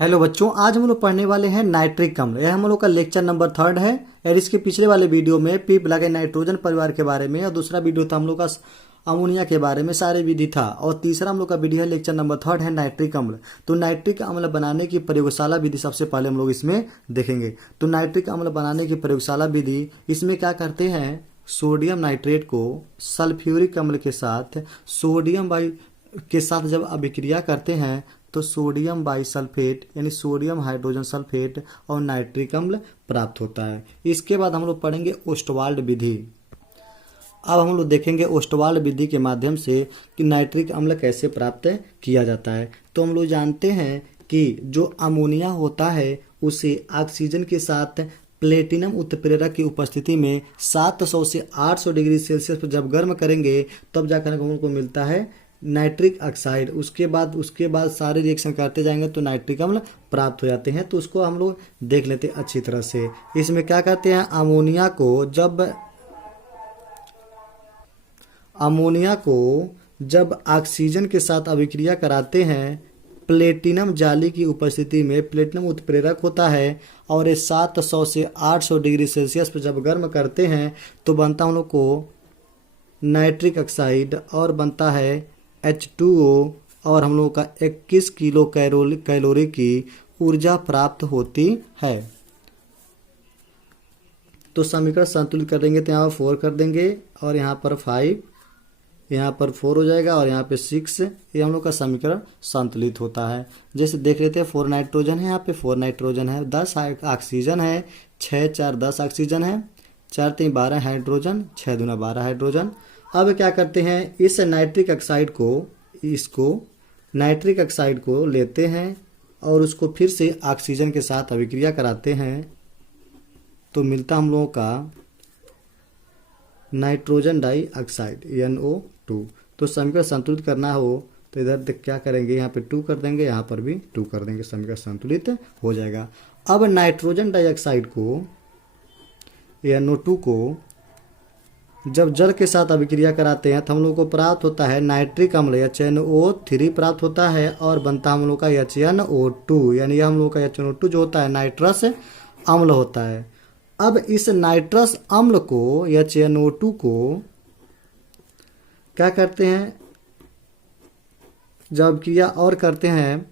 Hello बच्चों, आज हम लोग पढ़ने वाले हैं नाइट्रिक अम्ल। यह हम लोग का लेक्चर नंबर 3 है। और इसके पिछले वाले वीडियो में पी प्लग नाइट्रोजन परिवार के बारे में, और दूसरा वीडियो था हम लोग का अमोनिया के बारे में सारे विधि था। और तीसरा हम लोग का विधि है लेक्चर नंबर 3 है नाइट्रिक अम्ल। तो नाइट्रिक अम्ल बनाने की प्रयोगशाला विधि सबसे पहले हम लोग इसमें देखेंगे। तो नाइट्रिक अम्ल बनाने की प्रयोगशाला विधि, इसमें क्या करते हैं, सोडियम नाइट्रेट को सल्फ्यूरिक अम्ल के साथ सोडियम बाई के साथ जब अभिक्रिया करते हैं तो सोडियम बाइसल्फेट यानी सोडियम हाइड्रोजन सल्फेट और नाइट्रिक अम्ल प्राप्त होता है। इसके बाद हम लोग पढ़ेंगे ओस्टवाल्ड विधि। अब हम लोग देखेंगे ओस्टवाल्ड विधि के माध्यम से कि नाइट्रिक अम्ल कैसे प्राप्त किया जाता है। तो हम लोग जानते हैं कि जो अमोनिया होता है उसे ऑक्सीजन के साथ प्लेटिनम उत्प्रेरक की उपस्थिति में 700 से 800 डिग्री सेल्सियस पर जब गर्म करेंगे तब जाकर हम लोग को मिलता है नाइट्रिक ऑक्साइड। उसके बाद सारे रिएक्शन करते जाएंगे तो नाइट्रिक अम्ल प्राप्त हो जाते हैं। तो उसको हम लोग देख लेते हैं अच्छी तरह से। इसमें क्या कहते हैं, अमोनिया को जब ऑक्सीजन के साथ अभिक्रिया कराते हैं, प्लेटिनम जाली की उपस्थिति में प्लेटिनम उत्प्रेरक होता है और ये 700 से 800 डिग्री सेल्सियस पर जब गर्म करते हैं तो बनता हम लोग को नाइट्रिक ऑक्साइड और बनता है H2O, और हम लोग का 21 किलो कैलोरी की ऊर्जा प्राप्त होती है। तो समीकरण संतुलित कर देंगे तो यहाँ 4 कर देंगे और यहाँ पर 5, यहाँ पर 4 हो जाएगा और यहाँ पे 6। ये हम लोग का समीकरण संतुलित होता है। जैसे देख लेते हैं 4 नाइट्रोजन है, यहाँ पे 4 नाइट्रोजन है, 10 ऑक्सीजन है, 6 4 10 ऑक्सीजन है, 4 3 12 हाइड्रोजन, 6 दूना 12 हाइड्रोजन। अब क्या करते हैं, इस नाइट्रिक ऑक्साइड को लेते हैं और उसको फिर से ऑक्सीजन के साथ अभिक्रिया कराते हैं तो मिलता हम लोगों का नाइट्रोजन डाइऑक्साइड NO2। तो समीकरण संतुलित करना हो तो इधर क्या करेंगे, यहाँ पे 2 कर देंगे, यहाँ पर भी 2 कर देंगे, समीकरण संतुलित हो जाएगा। अब नाइट्रोजन डाइऑक्साइड को NO2 को जब जल के साथ अभिक्रिया कराते हैं तो हम लोग को प्राप्त होता है नाइट्रिक अम्ल HNO3 प्राप्त होता है और बनता हम लोग का HNO2, यानी हम लोग का HNO2 जो होता है नाइट्रस अम्ल होता है। अब इस नाइट्रस अम्ल को HNO2 को क्या करते हैं, जब अभिक्रिया और करते हैं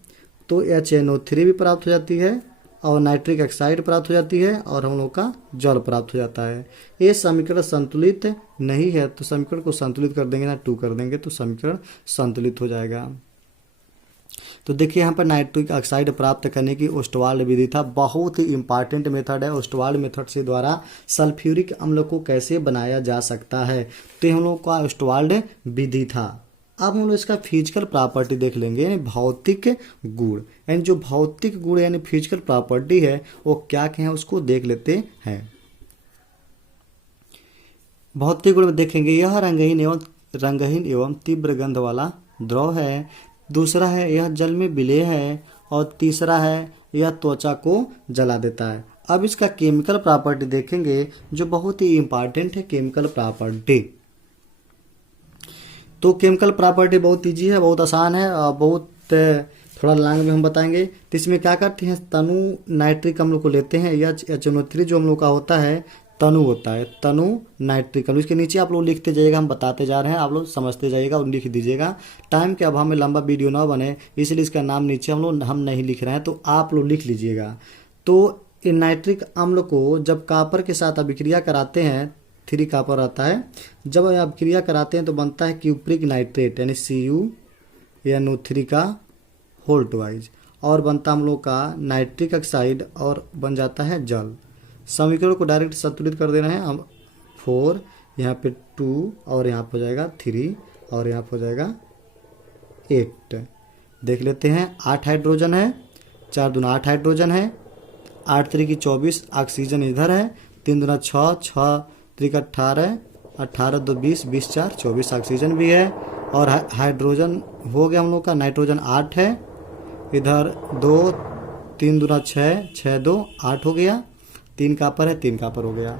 तो HNO3 भी प्राप्त हो जाती है और नाइट्रिक ऑक्साइड प्राप्त हो जाती है और हम लोग का जल प्राप्त हो जाता है। ये समीकरण संतुलित नहीं है तो समीकरण को संतुलित कर देंगे ना, 2 कर देंगे तो समीकरण संतुलित हो जाएगा। तो देखिए यहाँ पर नाइट्रिक ऑक्साइड प्राप्त करने की ओस्टवाल्ड विधि था। बहुत ही इंपॉर्टेंट मेथड है। ओस्टवाल्ड मेथड से द्वारा सल्फ्यूरिक अम्ल को कैसे बनाया जा सकता है, तो हम लोग का ओस्टवाल्ड विधि था। अब हम लोग इसका फिजिकल प्रॉपर्टी देख लेंगे, यानी भौतिक गुण। यानी जो भौतिक गुण यानी फिजिकल प्रॉपर्टी है वो क्या क्या है उसको देख लेते हैं। भौतिक गुण में देखेंगे, यह रंगहीन एवं तीव्र गंध वाला द्रव है। दूसरा है यह जल में विलेय है और तीसरा है यह त्वचा को जला देता है। अब इसका केमिकल प्रॉपर्टी देखेंगे जो बहुत ही इंपॉर्टेंट है, केमिकल प्रॉपर्टी। तो केमिकल प्रॉपर्टी बहुत ईजी है, बहुत आसान है और बहुत थोड़ा लॉन्ग में हम बताएंगे। तो इसमें क्या करते हैं, तनु नाइट्रिक अम्ल को लेते हैं, या HNO3 जो हम लोग का होता है तनु होता है, तनु नाइट्रिक अम्ल। इसके नीचे आप लोग लिखते जाइएगा, हम बताते जा रहे हैं, आप लोग समझते जाइएगा और लिख दीजिएगा। टाइम के अभाव में लंबा वीडियो ना बने इसलिए इसका नाम नीचे हम नहीं लिख रहे हैं, तो आप लोग लिख लीजिएगा। तो इन नाइट्रिक अम्ल को जब कॉपर के साथ अभिक्रिया कराते हैं, 3 कॉपर आता है, जब अभिक्रिया कराते हैं तो बनता है क्यूप्रिक नाइट्रेट यानी CuNO3 का होल ट्वाइज, और बनता हम लोग का नाइट्रिक ऑक्साइड और बन जाता है जल। समीकरण को डायरेक्ट संतुलित कर देना है हम। 4 यहाँ पे 2 और यहाँ पर हो जाएगा 3 और यहाँ पर हो जाएगा 8। देख लेते हैं 8 हाइड्रोजन है, 4 दूना 8 हाइड्रोजन है, 8 3 की 24 ऑक्सीजन इधर है, 3 दूना 6 6 3 18 18 2 20 20 4 24 ऑक्सीजन भी है और हाइड्रोजन हो गया हम लोग का। नाइट्रोजन 8 है, इधर 2 3 दूना 6 6 2 8 हो गया, 3 कॉपर है, 3 कॉपर हो गया।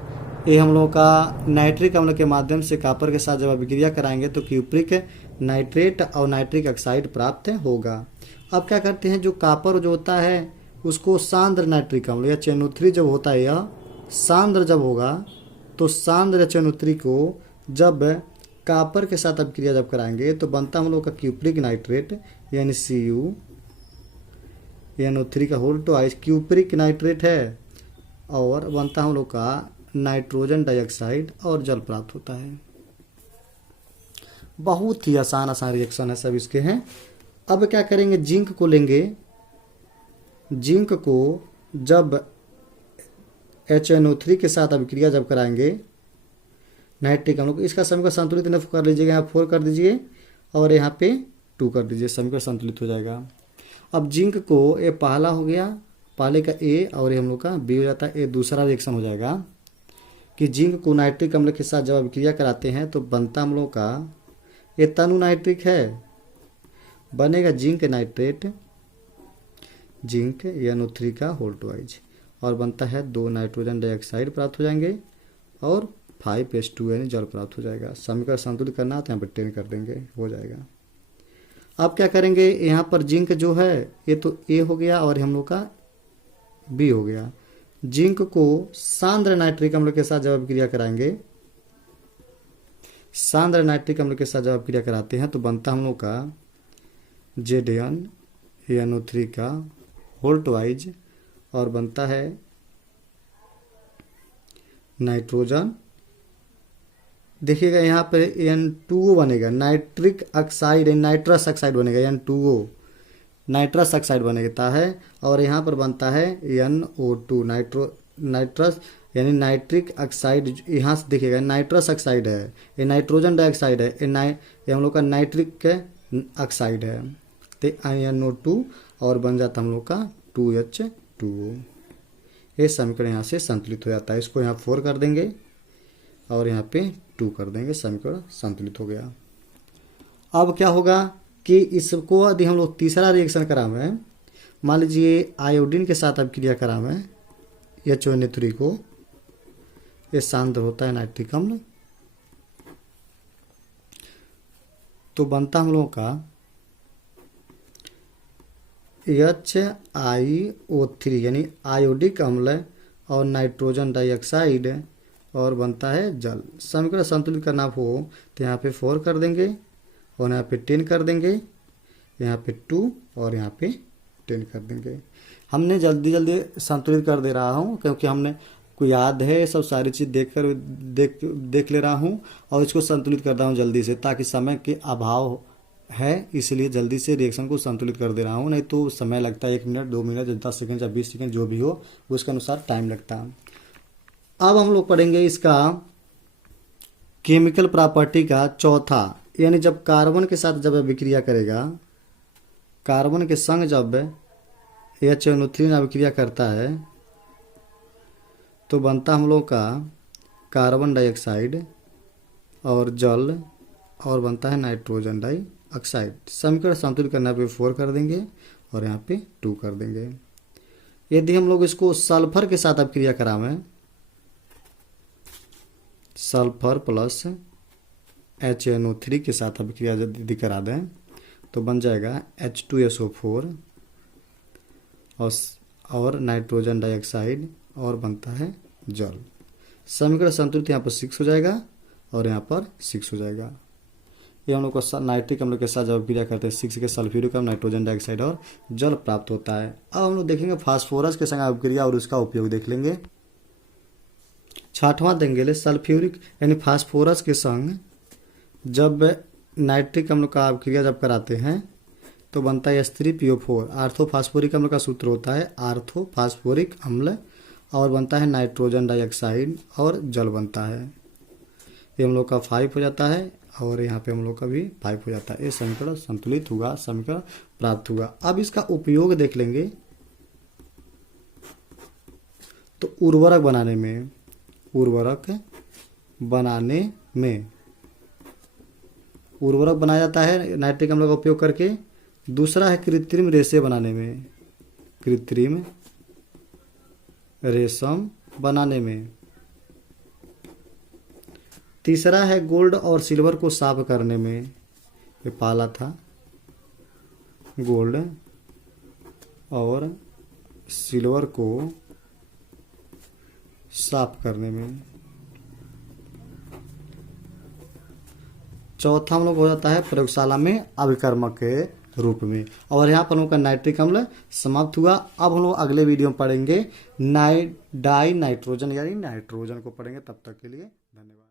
ये हम लोग का नाइट्रिक अम्ल के माध्यम से कॉपर के साथ जब अभिक्रिया कराएंगे तो क्यूप्रिक नाइट्रेट और नाइट्रिक ऑक्साइड प्राप्त होगा। अब क्या करते हैं, जो कॉपर जो होता है उसको सांद्र नाइट्रिक अम्ल या CnO3 जब होता है, यह सांद्र जब होगा तो सांद्र CnO3 को जब कॉपर के साथ अभिक्रिया जब कराएंगे तो बनता हम लोग का क्यूप्रिक नाइट्रेट यानी CuNO3 का होल ट्वाइस क्यूप्रिक नाइट्रेट है, और बनता हम लोग का नाइट्रोजन डाइऑक्साइड और जल प्राप्त होता है। बहुत ही आसान आसान रिएक्शन है सब इसके हैं। अब क्या करेंगे, जिंक को लेंगे, जिंक को जब HNO3 के साथ अभिक्रिया जब कराएंगे नाइट्रिक अम्ल को, इसका समीकरण संतुलित न कर लीजिएगा, यहाँ 4 कर दीजिए और यहाँ पे 2 कर दीजिए, समीकरण संतुलित हो जाएगा। अब जिंक को, ये पहला हो गया, पहले का A और ये हम लोग का B हो जाता है। ये दूसरा रिएक्शन हो जाएगा कि जिंक को नाइट्रिक अम्ल के साथ जब अभिक्रिया कराते हैं तो बनता हम लोग का ये तनु नाइट्रिक है, बनेगा जिंक नाइट्रेट, जिंक NO3 का होल ट्वाइज, और बनता है 2 नाइट्रोजन डाइऑक्साइड प्राप्त हो जाएंगे और 5H2 यानी जल प्राप्त हो जाएगा। समीकरण संतुलित करना है तो यहाँ पर 10 कर देंगे, हो जाएगा। अब क्या करेंगे, यहाँ पर जिंक जो है ये तो A हो गया और हम लोग का B हो गया। जिंक को सांद्र नाइट्रिक अम्ल के साथ जब अभिक्रिया कराएंगे, सांद्र नाइट्रिक अम्ल के साथ जब अभिक्रिया कराते हैं तो बनता हम लोग का ZnNO3 का होल ट्वाइज, और बनता है नाइट्रोजन, देखिएगा यहाँ पे N2O बनेगा, नाइट्रिक ऑक्साइड नाइट्रस ऑक्साइड बनेगा, N2O नाइट्रस ऑक्साइड बनेगा है, और यहाँ पर बनता है NO2 नाइट्रस यानी नाइट्रिक ऑक्साइड। यहाँ से देखिएगा नाइट्रस ऑक्साइड है, ये नाइट्रोजन डाइऑक्साइड है, ये हम लोग का नाइट्रिक ऑक्साइड है, तो NO2 और बन जाता हम लोग का 2H2O। ये समीकरण यहाँ से संतुलित हो जाता है। इसको यहाँ 4 कर देंगे और यहाँ पे 2 कर देंगे, समीकरण संतुलित हो गया। अब क्या होगा कि इसको यदि हम लोग तीसरा रिएक्शन करावें, मान लीजिए आयोडीन के साथ अभिक्रिया करावें HNO3 को, ये सांद्र होता है नाइट्रिक अम्ल, तो बनता हम लोगों का HiO3 यानी आयोडिक अम्ल और नाइट्रोजन डाइऑक्साइड, और बनता है जल। समीकरण संतुलित करना हो तो यहाँ पे 4 कर देंगे और यहाँ पे 10 कर देंगे, यहाँ पे 2 और यहाँ पे 10 कर देंगे। हमने जल्दी जल्दी संतुलित कर दे रहा हूँ क्योंकि हमने को याद है, सब सारी चीज़ देख ले रहा हूँ और इसको संतुलित कर रहा हूँ जल्दी से, ताकि समय के अभाव है इसलिए जल्दी से रिएक्शन को संतुलित कर दे रहा हूँ, नहीं तो समय लगता है 1 मिनट 2 मिनट 10 सेकंड या 20 सेकंड जो भी हो उसके अनुसार टाइम लगता है। अब हम लोग पढ़ेंगे इसका केमिकल प्रॉपर्टी का चौथा, यानी जब कार्बन के साथ जब अभिक्रिया करेगा, कार्बन के संग जब HNO3 अभिक्रिया करता है तो बनता हम लोग का कार्बन डाइऑक्साइड और जल, और बनता है नाइट्रोजन डाइऑक्साइड। समीकरण संतुलित करना पे 4 कर देंगे और यहाँ पे 2 कर देंगे। यदि हम लोग इसको सल्फर के साथ अभिक्रिया करावें, सल्फर प्लस HNO3 के साथ अभिक्रिया यदि करा दें तो बन जाएगा H2SO4 और नाइट्रोजन डाइऑक्साइड और बनता है जल। समीकरण संतुलित यहाँ पर 6 हो जाएगा और यहाँ पर 6 हो जाएगा। ये हम लोग को नाइट्रिक अम्ल के साथ जब अभिक्रिया करते हैं 6 के सल्फ्यूरिक अम्ल, नाइट्रोजन डाइऑक्साइड और जल प्राप्त होता है। अब हम लोग देखेंगे फास्फोरस के संग अभिक्रिया और उसका उपयोग देख लेंगे। 6वां देंगे सल्फ्यूरिक यानी फास्फोरस के संग जब नाइट्रिक अम्ल का अभिक्रिया जब कराते हैं तो बनता है H3PO4। आर्थोफास्फोरिक अम्ल का सूत्र होता है आर्थोफास्फोरिक अम्ल, और बनता है नाइट्रोजन डाइऑक्साइड और जल बनता है। ये हम लोग का 5 हो जाता है और यहाँ पे हम लोग का भी 5 हो जाता है। ये समीकरण संतुलित हुआ, समीकरण प्राप्त हुआ। अब इसका उपयोग देख लेंगे तो उर्वरक बनाने में, उर्वरक बनाया जाता है नाइट्रिक अम्ल का उपयोग करके। दूसरा है कृत्रिम रेशे बनाने में, कृत्रिम रेशम बनाने में। तीसरा है गोल्ड और सिल्वर को साफ करने में, ये पहला था गोल्ड और सिल्वर को साफ करने में। चौथा हम लोग हो जाता है प्रयोगशाला में अभिकर्मक के रूप में। और यहाँ पर हम लोग का नाइट्रिक अम्ल समाप्त हुआ। अब हम लोग अगले वीडियो में पढ़ेंगे डाई नाइट्रोजन यानी नाइट्रोजन को पढ़ेंगे। तब तक के लिए धन्यवाद।